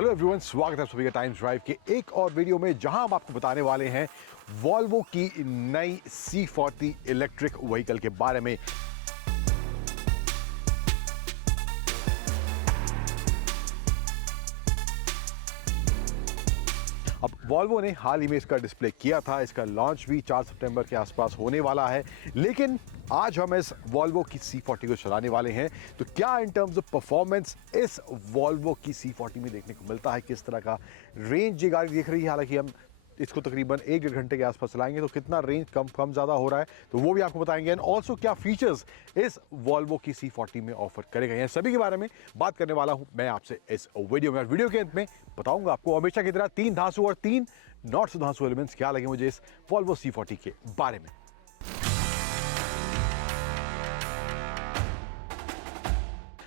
Hello everyone, स्वागत है सभी का टाइम्स ड्राइव के एक और वीडियो में, जहां हम आपको बताने वाले हैं वॉल्वो की नई C40 इलेक्ट्रिक व्हीकल के बारे में। अब वॉल्वो ने हाल ही में इसका डिस्प्ले किया था, इसका लॉन्च भी 4 सितंबर के आसपास होने वाला है, लेकिन आज हम इस वॉल्वो की C40 को चलाने वाले हैं। तो क्या इन टर्म्स ऑफ परफॉर्मेंस इस वॉल्वो की C40 में देखने को मिलता है, किस तरह का रेंज ये गाड़ी दिख रही है। हालांकि हम इसको तकरीबन 1-1.5 घंटे के आसपास चलाएंगे, तो कितना रेंज कम ज़्यादा हो रहा है तो वो भी आपको बताएंगे। एंड ऑल्सो क्या फीचर्स इस वॉल्वो की C40 में ऑफर करेगा, ये सभी के बारे में बात करने वाला हूं मैं आपसे इस वीडियो में। और वीडियो के अंत में बताऊंगा आपको हमेशा की तरह 3 धांसू और 3 नॉट सो धांसू एलिमेंट्स क्या लगे मुझे इस वॉल्वो C40 के बारे में।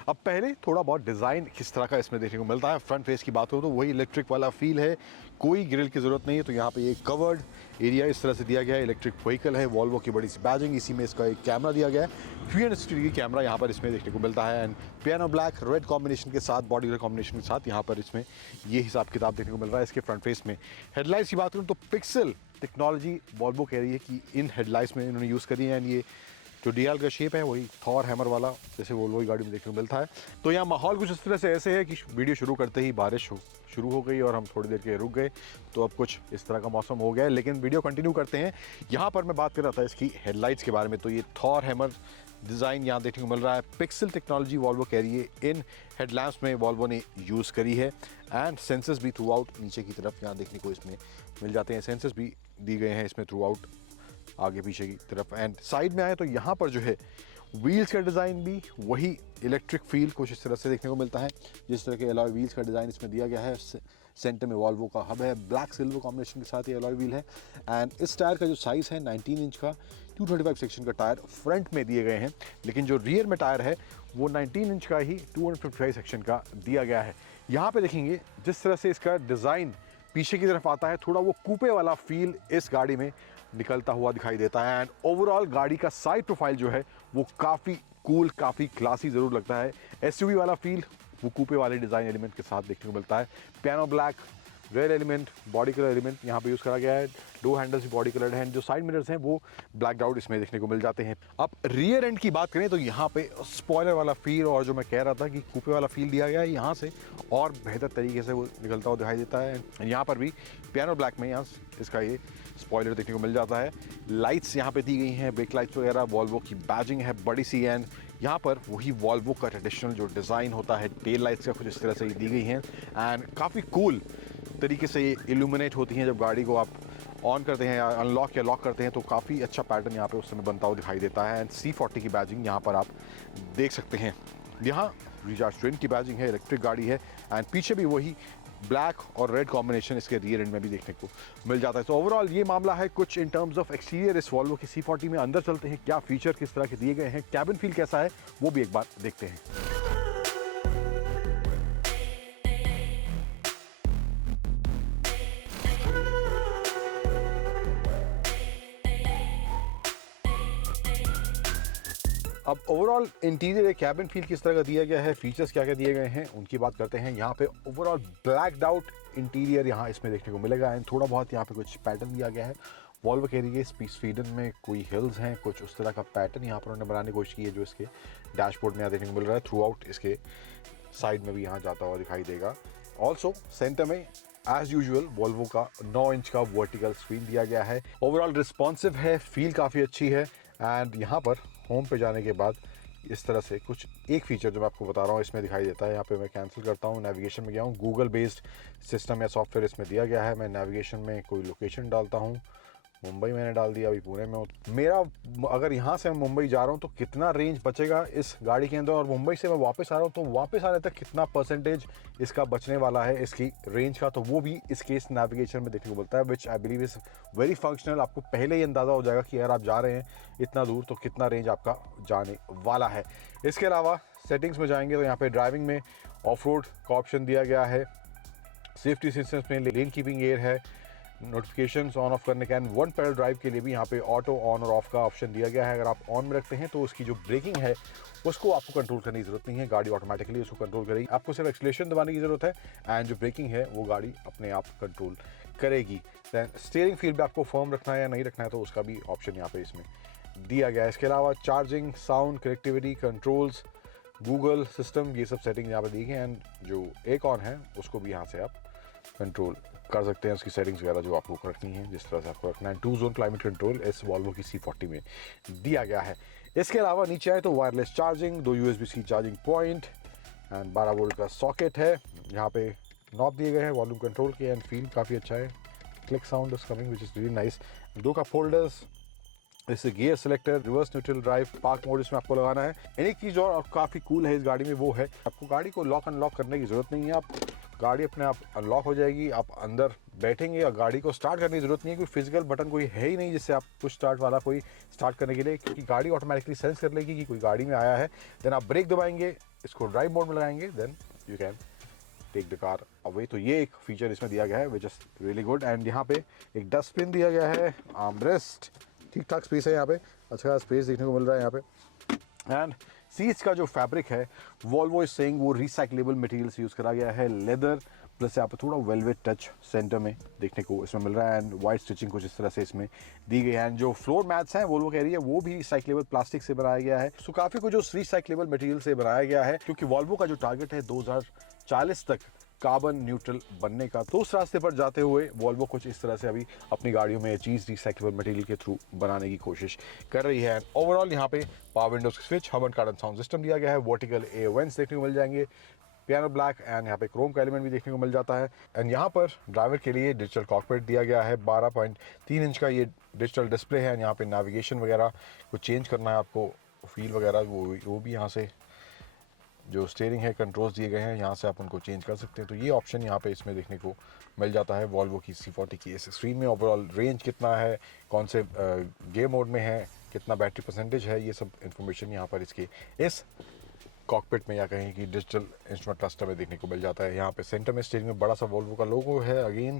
अब पहले थोड़ा बहुत डिज़ाइन किस तरह का इसमें देखने को मिलता है। फ्रंट फेस की बात हो तो वही इलेक्ट्रिक वाला फील है, कोई ग्रिल की ज़रूरत नहीं है। तो यहाँ पे ये कवर्ड एरिया इस तरह से दिया गया है, इलेक्ट्रिक व्हीकल है, वॉल्वो की बड़ी सी बैजिंग, इसी में इसका एक कैमरा दिया गया है, 360 डिग्री कैमरा यहाँ पर इसमें देखने को मिलता है। And piano black red combination के साथ, बॉडी कलर कॉम्बिनेशन के साथ यहाँ पर इसमें ये हिसाब किताब देखने को मिल रहा है। इसके फ्रंट फेस में हेडलाइट्स की बात करूँ तो पिक्सल टेक्नोलॉजी वॉल्वो कह रही है कि इन हेडलाइट्स में इन्होंने यूज़ करी है। एंड ये जो डीएल का शेप है वही थॉर हैमर वाला, जैसे वोल्वो की गाड़ी में देखने को मिलता है। तो यहाँ माहौल कुछ इस तरह से ऐसे है कि वीडियो शुरू करते ही बारिश शुरू हो गई और हम थोड़ी देर के रुक गए, तो अब कुछ इस तरह का मौसम हो गया है। लेकिन वीडियो कंटिन्यू करते हैं। यहाँ पर मैं बात कर रहा था इसकी हेडलाइट्स के बारे में। तो ये थॉर हैमर डिज़ाइन यहाँ देखने को मिल रहा है। पिक्सल टेक्नोलॉजी वॉल्वो कह रही है इन हेडलैम्प्स में वॉल्वो ने यूज़ करी है। एंड सेंसर्स भी थ्रू आउट नीचे की तरफ यहाँ देखने को इसमें मिल जाते हैं। सेंसर्स भी दी गए हैं इसमें थ्रू आउट आगे पीछे की तरफ। एंड साइड में आए तो यहाँ पर जो है व्हील्स का डिज़ाइन भी वही इलेक्ट्रिक फील कुछ इस तरह से देखने को मिलता है, जिस तरह के अलॉय व्हील्स का डिज़ाइन इसमें दिया गया है। सेंटर में वॉल्वो का हब है, ब्लैक सिल्वर कॉम्बिनेशन के साथ ये अलॉय व्हील है। एंड इस टायर का जो साइज़ है 19 इंच का 225 सेक्शन का टायर फ्रंट में दिए गए हैं, लेकिन जो रियर में टायर है वो 19 इंच का ही 255 सेक्शन का दिया गया है। यहाँ पे देखेंगे जिस तरह से इसका डिज़ाइन पीछे की तरफ आता है, थोड़ा वो कूपे वाला फील इस गाड़ी में निकलता हुआ दिखाई देता है। एंड ओवरऑल गाड़ी का साइड प्रोफाइल जो है वो काफ़ी कूल, काफ़ी क्लासी ज़रूर लगता है। एसयूवी वाला फील वो कूपे वाले डिज़ाइन एलिमेंट के साथ देखने को मिलता है। Piano black red element, body colour element यहाँ पे यूज़ करा गया है। दो हैंडल्स भी बॉडी कलर हैं, जो साइड मिरर्स हैं वो ब्लैक आउट इसमें देखने को मिल जाते हैं। अब रियर एंड की बात करें तो यहाँ पे स्पॉइलर वाला फील, और जो मैं कह रहा था कि कूपे वाला फील दिया गया है, यहाँ से और बेहतर तरीके से वो निकलता हुआ दिखाई देता है। यहाँ पर भी पियानो ब्लैक में यहाँ इसका ये स्पॉइलर देखने को मिल जाता है। लाइट्स यहाँ पे दी गई हैं, ब्रेक लाइट्स वगैरह, वॉल्वो की बैजिंग है बड़ी सी। एंड यहाँ पर वही वॉल्वो का ट्रेडिशनल जो डिज़ाइन होता है, टेल लाइट्स का कुछ इस तरह से दी गई हैं। एंड काफ़ी कूल तरीके से ये इल्यूमिनेट होती हैं। जब गाड़ी को आप ऑन करते हैं या अनलॉक या लॉक करते हैं तो काफ़ी अच्छा पैटर्न यहाँ पे उस समय बनता हुआ दिखाई देता है। एंड C40 की बैजिंग यहाँ पर आप देख सकते हैं। यहाँ रिचार्ज ट्रेन की बैजिंग है, इलेक्ट्रिक गाड़ी है। एंड पीछे भी वही ब्लैक और रेड कॉम्बिनेशन इसके रियर एंड में भी देखने को मिल जाता है। तो ओवरऑल ये मामला है कुछ इन टर्म्स ऑफ एक्सटीरियर इस वॉल्वो की C40 में। अंदर चलते हैं, क्या फीचर किस तरह के दिए गए हैं, कैबिन फील कैसा है, वो भी एक बार देखते हैं। अब ओवरऑल इंटीरियर कैबिन फील किस तरह का दिया गया है, फीचर्स क्या क्या दिए गए हैं, उनकी बात करते हैं। यहाँ पे ओवरऑल ब्लैक्ड आउट इंटीरियर यहाँ इसमें देखने को मिलेगा। एंड थोड़ा बहुत यहाँ पे कुछ पैटर्न दिया गया है। वॉल्वो कह रही है स्वीडन में कोई हिल्स हैं, कुछ उस तरह का पैटर्न यहाँ पर उन्होंने बनाने की कोशिश की है, जो इसके डैशबोर्ड में यहाँ देखने को मिल रहा है। थ्रू आउट इसके साइड में भी यहाँ जाता हुआ दिखाई देगा। ऑल्सो सेंटर में एज यूजुअल वॉल्वो का 9 इंच का वर्टिकल स्क्रीन दिया गया है। ओवरऑल रिस्पॉन्सिव है, फील काफ़ी अच्छी है। एंड यहाँ पर होम पे जाने के बाद इस तरह से कुछ एक फीचर जो मैं आपको बता रहा हूँ इसमें दिखाई देता है। यहाँ पे मैं कैंसिल करता हूँ, नेविगेशन में गया हूँ, गूगल बेस्ड सिस्टम या सॉफ्टवेयर इसमें दिया गया है। मैं नेविगेशन में कोई लोकेशन डालता हूँ, मुंबई मैंने डाल दिया, अभी पुणे में हूँ। मेरा अगर यहाँ से मैं मुंबई जा रहा हूँ तो कितना रेंज बचेगा इस गाड़ी के अंदर, और मुंबई से मैं वापस आ रहा हूँ तो वापस आने तक कितना परसेंटेज इसका बचने वाला है इसकी रेंज का, तो वो भी इसके इस नेविगेशन में देखने को मिलता है, which I believe is very functional. आपको पहले ही अंदाज़ा हो जाएगा कि अगर आप जा रहे हैं इतना दूर तो कितना रेंज आपका जाने वाला है। इसके अलावा सेटिंग्स में जाएंगे तो यहाँ पर ड्राइविंग में ऑफ रोड का ऑप्शन दिया गया है। सेफ्टी सिस्टम्स में लेन कीपिंग एयर है, नोटिफिकेशंस ऑन ऑफ करने का एंड वन पैडल ड्राइव के लिए भी यहाँ पे ऑटो ऑन और ऑफ का ऑप्शन दिया गया है। अगर आप ऑन में रखते हैं तो उसकी जो ब्रेकिंग है उसको आपको कंट्रोल करने की जरूरत नहीं है, गाड़ी ऑटोमेटिकली उसको कंट्रोल करेगी। आपको सिर्फ एक्सीलरेशन दबाने की जरूरत है एंड जो ब्रेकिंग है वो गाड़ी अपने आप कंट्रोल करेगी। दैन स्टीयरिंग व्हील भी आपको फर्म रखना है या नहीं रखना है तो उसका भी ऑप्शन यहाँ पे इसमें दिया गया है। इसके अलावा charging, sound, connectivity, controls, Google system, ये सब सेटिंग यहाँ पे दी गई हैं एंड जो एक ऑन है उसको भी यहाँ से आप कंट्रोल कर सकते हैं। उसकी सेटिंग्स वगैरह जो आपको रखनी है जिस तरह से आपको रखना है। 2 जोन क्लाइमेट कंट्रोल इस वॉल्वो की C40 में दिया गया है। इसके अलावा नीचे आए तो wireless charging, 2 USB-C charging point and 12 volt का सॉकेट है। यहाँ पे नॉब दिए गए हैं वॉल्यूम कंट्रोल के एंड फील काफ़ी अच्छा है। Click sound is coming which is really nice. 2 cup holders, इससे gear selector, reverse neutral drive, park mode इसमें आपको लगाना है। एक चीज़ और काफ़ी कूल है इस गाड़ी में वो है आपको गाड़ी को लॉक अनलॉक करने की ज़रूरत नहीं है। आप गाड़ी अपने आप अनलॉक हो जाएगी, आप अंदर बैठेंगे और गाड़ी को स्टार्ट करने की ज़रूरत नहीं है। कोई फिजिकल बटन कोई है ही नहीं जिससे आप पुश स्टार्ट वाला कोई स्टार्ट करने के लिए, क्योंकि गाड़ी ऑटोमेटिकली सेंस कर लेगी कि कोई गाड़ी में आया है। देन आप ब्रेक दबाएंगे, इसको ड्राइव मोड में लगाएंगे, then you can take the car away. तो ये एक फीचर इसमें दिया गया है which is really good. And यहाँ पे एक डस्टबिन दिया गया है, आर्मरेस्ट, ठीक ठाक स्पेस है यहाँ पे, अच्छा स्पेस देखने को मिल रहा है यहाँ पे। एंड सीट्स का जो फैब्रिक है वॉल्वो इज सेइंग वो रिसाइक्लेबल मटेरियल्स यूज़ करा गया है, लेदर प्लस यहाँ पे थोड़ा वेलवेट टच सेंटर में देखने को इसमें मिल रहा है एंड वाइट स्टिचिंग कुछ इस तरह से इसमें दी गई है। एंड जो फ्लोर मैट्स हैं वॉल्वो कह रही है वो भी रिसाइक्लेबल प्लास्टिक से बनाया गया है। सो काफ़ी कुछ जो रिसाइक्लेबल मटेरियल से बनाया गया है, क्योंकि वॉल्वो का जो टारगेट है 2040 तक कार्बन न्यूट्रल बनने का, तो उस रास्ते पर जाते हुए वॉल्वो कुछ इस तरह से अभी अपनी गाड़ियों में चीज़ रिसाइक्लेबल मटेरियल के थ्रू बनाने की कोशिश कर रही है। ओवरऑल यहाँ पे पावर विंडोज स्विच, हर्मन कार्डन साउंड सिस्टम दिया गया है, वर्टिकल एवेंट्स देखने को मिल जाएंगे, पियानो ब्लैक एंड यहाँ पे क्रोम का एलिमेंट भी देखने को मिल जाता है। एंड यहाँ पर ड्राइवर के लिए डिजिटल कॉकपिट दिया गया है, 12.3 इंच का ये डिजिटल डिस्प्ले है। यहाँ पे नेविगेशन वगैरह को चेंज करना है आपको, फील वगैरह वो भी यहाँ से जो स्टीयरिंग है कंट्रोल्स दिए गए हैं, यहाँ से आप उनको चेंज कर सकते हैं। तो ये ऑप्शन यहाँ पे इसमें देखने को मिल जाता है वॉल्वो की C40 की इस स्क्रीन में। ओवरऑल रेंज कितना है, कौन से गेयर मोड में है, कितना बैटरी परसेंटेज है, ये सब इन्फॉर्मेशन यहाँ पर इसके इस कॉकपिट में या कहीं कि डिजिटल इंस्ट्रूमेंट क्लस्टर में देखने को मिल जाता है। यहाँ पे सेंटर में स्टीयरिंग में बड़ा सा वॉल्वो का लोगो है, अगेन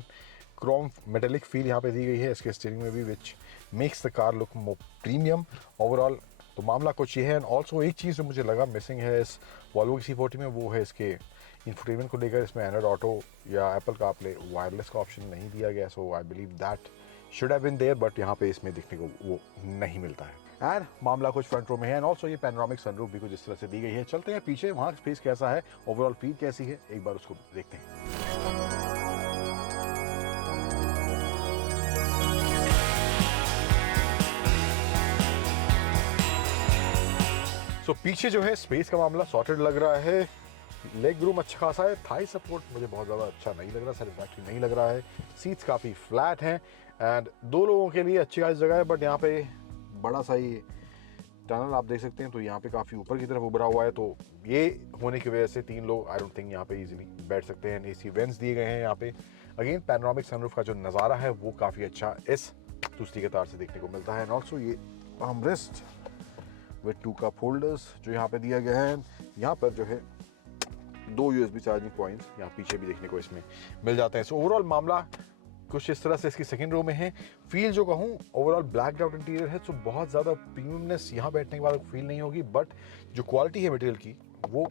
क्रोम मेटेलिक फील यहाँ पे दी गई है इसके स्टीयरिंग में भी, which makes the car look more premium overall. तो मामला कुछ ये है। एंड ऑल्सो एक चीज़ जो मुझे लगा मिसिंग है इस वॉल्वो की C40 में, वो है इसके इंफोटेनमेंट को लेकर। इसमें एंड्रॉइड ऑटो या एप्पल कारप्ले वायरलेस का ऑप्शन नहीं दिया गया, so I believe that should have been there, but यहाँ पे इसमें देखने को वो नहीं मिलता है। एंड मामला कुछ फ्रंट रो में है एंड ऑल्सो ये पैनोरामिक सनरूफ भी कुछ इस तरह से दी गई है। चलते हैं पीछे, वहाँ स्पेस कैसा है, ओवरऑल फील कैसी है, एक बार उसको देखते हैं। सो पीछे जो है स्पेस का मामला सॉर्टेड लग रहा है, लेग रूम अच्छा खासा है, थाई सपोर्ट मुझे बहुत ज़्यादा अच्छा नहीं लग रहा, सेटिस्फैक्टरी नहीं लग रहा है। सीट्स काफ़ी फ्लैट हैं एंड 2 लोगों के लिए अच्छी खासी जगह है, बट यहाँ पे बड़ा सा ये टनल आप देख सकते हैं, तो यहाँ पे काफ़ी ऊपर की तरफ उभरा हुआ है, तो ये होने की वजह से 3 लोग आई डोंट थिंक यहाँ पे इजीली बैठ सकते हैं। AC वेंट्स दिए गए हैं यहाँ पे। अगेन पैनोरामिक सनरूफ का जो नज़ारा है वो काफ़ी अच्छा इस दूसरी के तार से देखने को मिलता है। एंड ऑल्सो ये आर्मरेस्ट विद 2 कप होल्डर्स जो यहाँ पे दिया गया है। यहाँ पर जो है 2 USB चार्जिंग पॉइंट्स यहाँ पीछे भी देखने को इसमें मिल जाते हैं। सो ओवरऑल मामला कुछ इस तरह से इसकी सेकंड रो में है। फील जो कहूँ ओवरऑल ब्लैक आउट इंटीरियर है, तो बहुत ज़्यादा प्रीमियमनेस यहाँ बैठने के बाद फील नहीं होगी, बट जो क्वालिटी है मटेरियल की वो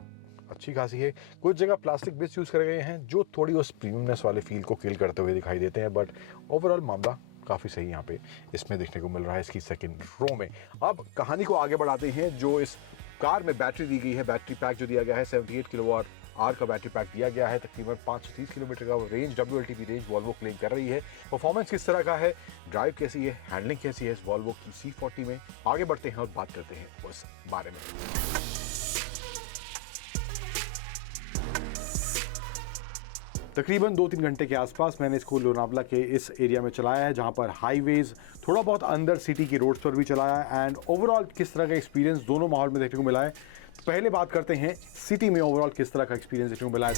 अच्छी खासी है। कुछ जगह प्लास्टिक बिट्स यूज़ करे गए हैं जो थोड़ी उस प्रीमियमनेस वाले फील को किल करते हुए दिखाई देते हैं, बट ओवरऑल मामला काफ़ी सही यहाँ पे इसमें देखने को मिल रहा है इसकी सेकंड रो में। अब कहानी को आगे बढ़ाते हैं। जो इस कार में बैटरी दी गई है, बैटरी पैक जो दिया गया है 78 किलोवाट आर का बैटरी पैक दिया गया है, तकरीबन 530 किलोमीटर का range WLTP range Volvo claim कर रही है। परफॉर्मेंस किस तरह का है, ड्राइव कैसी है, हैंडलिंग कैसी है इस वॉल्वो की C40 में, आगे बढ़ते हैं और बात करते हैं उस बारे में। तकरीबन 2-3 घंटे के आसपास मैंने इसको लोनावला के इस एरिया में चलाया है, जहाँ पर हाईवेज, थोड़ा बहुत अंदर सिटी की रोड्स पर भी चलाया है। एंड ओवरऑल किस तरह का एक्सपीरियंस दोनों माहौल में देखने को मिला है। तो पहले बात करते हैं सिटी में ओवरऑल किस तरह का एक्सपीरियंस देखने को मिला है।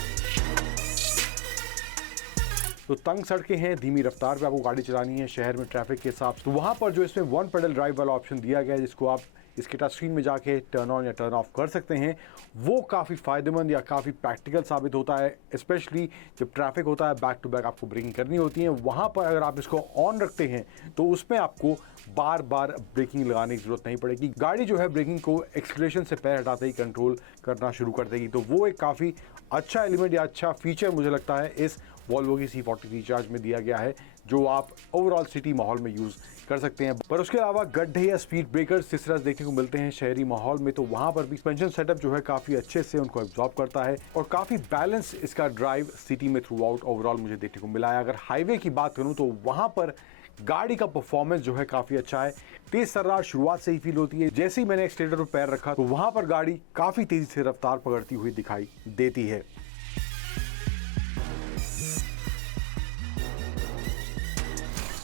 तो तंग सड़कें हैं, धीमी रफ्तार पे आपको गाड़ी चलानी है शहर में ट्रैफिक के हिसाब से, तो वहाँ पर जो इसमें 1 पेडल ड्राइव वाला ऑप्शन दिया गया है, जिसको आप इसके टच स्क्रीन में जाके टर्न ऑन या टर्न ऑफ कर सकते हैं, वो काफ़ी फ़ायदेमंद या काफ़ी प्रैक्टिकल साबित होता है। स्पेशली जब ट्रैफिक होता है, बैक टू बैक आपको ब्रेकिंग करनी होती है, वहाँ पर अगर आप इसको ऑन रखते हैं तो उसमें आपको बार बार ब्रेकिंग लगाने की ज़रूरत नहीं पड़ेगी। गाड़ी जो है ब्रेकिंग को एक्सीलरेशन से पैर हटाते ही कंट्रोल करना शुरू कर देगी। तो वो एक काफ़ी अच्छा एलिमेंट या अच्छा फीचर मुझे लगता है इस वॉल्वो की C40 रिचार्ज में दिया गया है, जो आप ओवरऑल सिटी माहौल में यूज़ कर सकते हैं। पर उसके अलावा गड्ढे या स्पीड ब्रेकर्स जिस तरह से देखने को मिलते हैं शहरी माहौल में, तो वहाँ पर भी सस्पेंशन सेटअप जो है काफ़ी अच्छे से उनको एब्जॉर्ब करता है और काफ़ी बैलेंस इसका ड्राइव सिटी में थ्रू आउट ओवरऑल मुझे देखने को मिला है। अगर हाईवे की बात करूँ तो वहाँ पर गाड़ी का परफॉर्मेंस जो है काफ़ी अच्छा है। तेज तर्रार शुरुआत से ही फील होती है। जैसे ही मैंने एक्सीलरेटर पर पैर रखा तो वहाँ पर गाड़ी काफ़ी तेज़ी से रफ्तार पकड़ती हुई दिखाई देती है।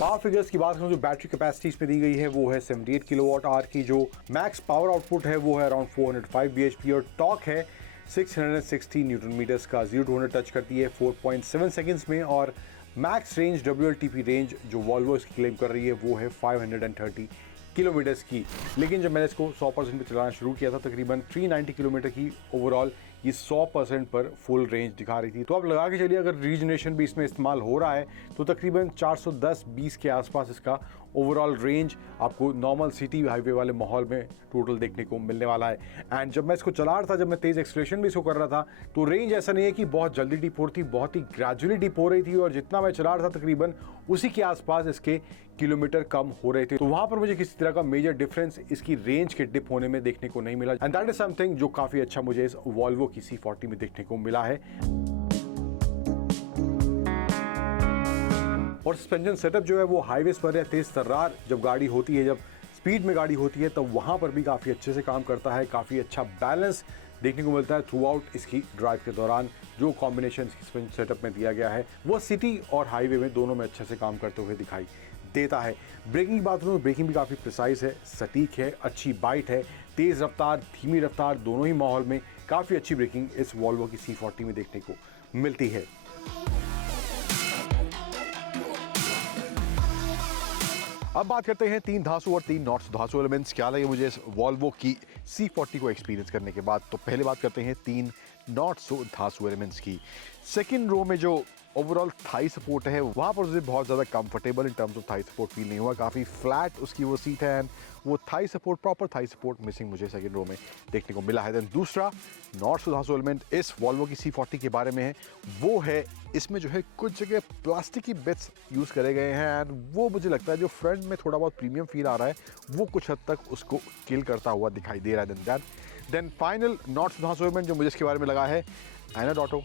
पावर फिगर्स की बात करूं, जो बैटरी कैपेसिटी इसमें दी गई है वो है 78 किलोवाट आवर की। जो मैक्स पावर आउटपुट है वो है अराउंड 405 bhp और टॉर्क है 660 न्यूटन मीटर्स का। 0 to 100 टच करती है 4.7 सेकंड्स में। और मैक्स रेंज WLTP रेंज जो वॉल्वो इसकी क्लेम कर रही है वो है 530 किलोमीटर्स की। लेकिन जब मैंने इसको 100% पे चलाना शुरू किया था, तकरीबन 390 किलोमीटर की ओवरऑल ये 100% पर फुल रेंज दिखा रही थी। तो आप लगा के चलिए अगर रीजनरेशन भी इसमें इस्तेमाल हो रहा है तो तकरीबन 410-20 के आसपास इसका ओवरऑल रेंज आपको नॉर्मल सिटी हाईवे वाले माहौल में टोटल देखने को मिलने वाला है। एंड जब मैं इसको चला रहा था, जब मैं तेज़ एक्सलेशन भी इसको कर रहा था, तो रेंज ऐसा नहीं है कि बहुत जल्दी डिप हो रही थी, बहुत ही ग्रेजुअली डिप हो रही थी और जितना मैं चला रहा था तकरीबन उसी के आसपास इसके किलोमीटर कम हो रहे थे। तो वहाँ पर मुझे किसी तरह का मेजर डिफरेंस इसकी रेंज के डिप होने में देखने को नहीं मिला। एंड दैट इज समथिंग जो काफ़ी अच्छा मुझे इस वॉल्वो की C40 में देखने को मिला है। और सस्पेंशन सेटअप जो है वो हाईवेज पर या तेज तर्रार जब गाड़ी होती है, जब स्पीड में गाड़ी होती है, तब वहाँ पर भी काफ़ी अच्छे से काम करता है। काफ़ी अच्छा बैलेंस देखने को मिलता है थ्रू आउट इसकी ड्राइव के दौरान। जो कॉम्बिनेशन इसकी सस्पेंशन सेटअप में दिया गया है वो सिटी और हाईवे में दोनों में अच्छे से काम करते हुए दिखाई देता है। ब्रेकिंग की बात करूँ तो ब्रेकिंग भी काफ़ी प्रिसाइज है, सटीक है, अच्छी बाइट है। तेज़ रफ्तार, धीमी रफ्तार दोनों ही माहौल में काफ़ी अच्छी ब्रेकिंग इस वॉल्वो की C40 में देखने को मिलती है। अब बात करते हैं 3 धांसू और 3 नॉट धांसू एलिमेंट्स क्या लगे मुझे इस वॉल्वो की C40 को एक्सपीरियंस करने के बाद। तो पहले बात करते हैं 3 नॉट सो धांसू एलिमेंट्स की। सेकंड रो में जो ओवरऑल थाई सपोर्ट है वहाँ पर मुझे बहुत ज़्यादा comfortable in terms of thigh support feel नहीं हुआ। काफ़ी फ्लैट उसकी वो सीट है एंड वो Thai support, proper Thai support missing मुझे सेकंड रो में देखने को मिला है। देन दूसरा नॉट सो धांसू एलिमेंट इस वॉल्वो की C40 के बारे में है, वो है इसमें जो है कुछ जगह प्लास्टिक की बिट्स यूज़ करे गए हैं एंड वो मुझे लगता है जो फ्रंट में थोड़ा बहुत प्रीमियम फील आ रहा है वो कुछ हद तक उसको किल करता हुआ दिखाई दे रहा है। देन फाइनल नॉट सो धांसू एलिमेंट जो मुझे इसके बारे में लगा है एंड्रॉयड ऑटो,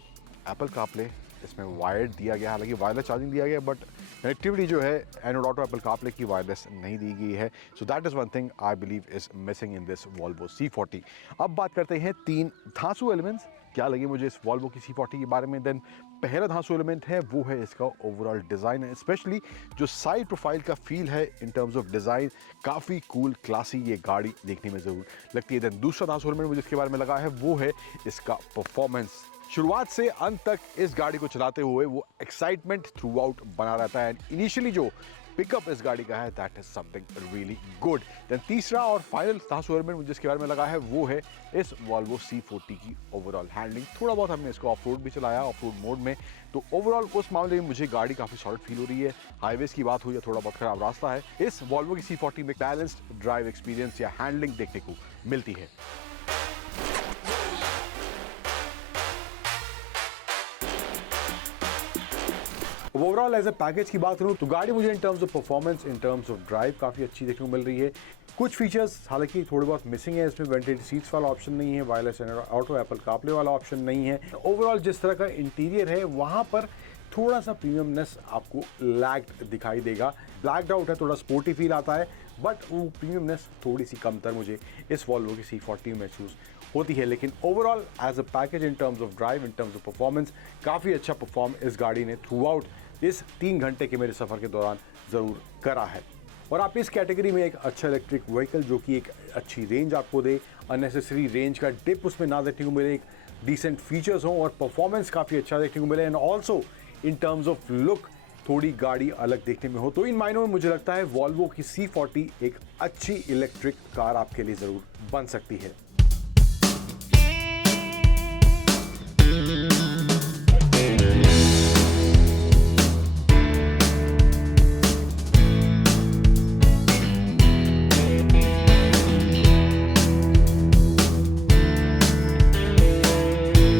एप्पल कारप्ले, इसमें वायर्ड दिया गया, हालांकि वायरलेस चार्जिंग दिया गया बट कनेक्टिविटी जो है एंड्रॉयड ऑटो एप्पल कारप्ले की वायरलेस नहीं दी गई है। So that is one thing I believe is missing in this Volvo C40। अब बात करते हैं 3 धांसू एलिमेंट्स क्या लगे मुझे इस वॉल्वो की C40 के बारे में। देन पहला धांसू एलिमेंट है वो है इसका ओवरऑल डिज़ाइन, स्पेशली जो साइड प्रोफाइल का फील है इन टर्म्स ऑफ डिज़ाइन, काफ़ी कूल क्लासी ये गाड़ी देखने में ज़रूर लगती है। देन दूसरा धांसू एलिमेंट मुझे इसके बारे में लगा है वो है इसका परफॉर्मेंस। शुरुआत से अंत तक इस गाड़ी को चलाते हुए वो एक्साइटमेंट थ्रू आउट बना रहता है एंड इनिशियली जो पिकअप इस गाड़ी का है that is something really good. Then तीसरा और फाइनल धांसू एलिमेंट मुझे इसके बारे में लगा है वो है इस वॉल्वो C40 की ओवरऑल हैंडलिंग। थोड़ा बहुत हमने इसको ऑफ रोड भी चलाया, ऑफ रोड मोड में, तो ओवरऑल उस मामले में मुझे गाड़ी काफ़ी सॉलिड फील हो रही है। हाईवेज की बात हुई या थोड़ा बहुत खराब रास्ता है, इस वॉल्वो की C40 में बैलेंस्ड ड्राइव एक्सपीरियंस या हैंडलिंग देखने को मिलती है। ओवरऑल एज ए पैकेज की बात करूँ तो गाड़ी मुझे इन terms of performance, in terms of drive काफ़ी अच्छी देखने को मिल रही है। कुछ फीचर्स हालांकि थोड़े बहुत मिसिंग है, इसमें वेंटेड सीट्स वाला ऑप्शन नहीं है, वायरलेस ऑटो एप्पल कारप्ले वाला ऑप्शन नहीं है। ओवरऑल जिस तरह का इंटीरियर है वहाँ पर थोड़ा सा प्रीमियमनेस आपको लैग्ड दिखाई देगा। ब्लैक्ड आउट है, थोड़ा स्पोर्टी फील आता है बट वो प्रीमियमनेस थोड़ी सी कमतर मुझे इस वॉल्वो की C40 में महसूस होती है। लेकिन overall as a package in terms of drive, in terms of performance काफ़ी अच्छा परफॉर्म इस गाड़ी ने थ्रू आउट इस 3 घंटे के मेरे सफ़र के दौरान ज़रूर करा है। और आप इस कैटेगरी में एक अच्छा इलेक्ट्रिक व्हीकल जो कि एक अच्छी रेंज आपको दे, अननेसेसरी रेंज का डिप उसमें ना देखने को मिले, एक डिसेंट फीचर्स हों और परफॉर्मेंस काफ़ी अच्छा देखने को मिले and also in terms of look थोड़ी गाड़ी अलग देखने में हो। तो इन मायनों में मुझे लगता है वॉल्वो की C40 एक अच्छी इलेक्ट्रिक कार आपके लिए जरूर बन सकती है।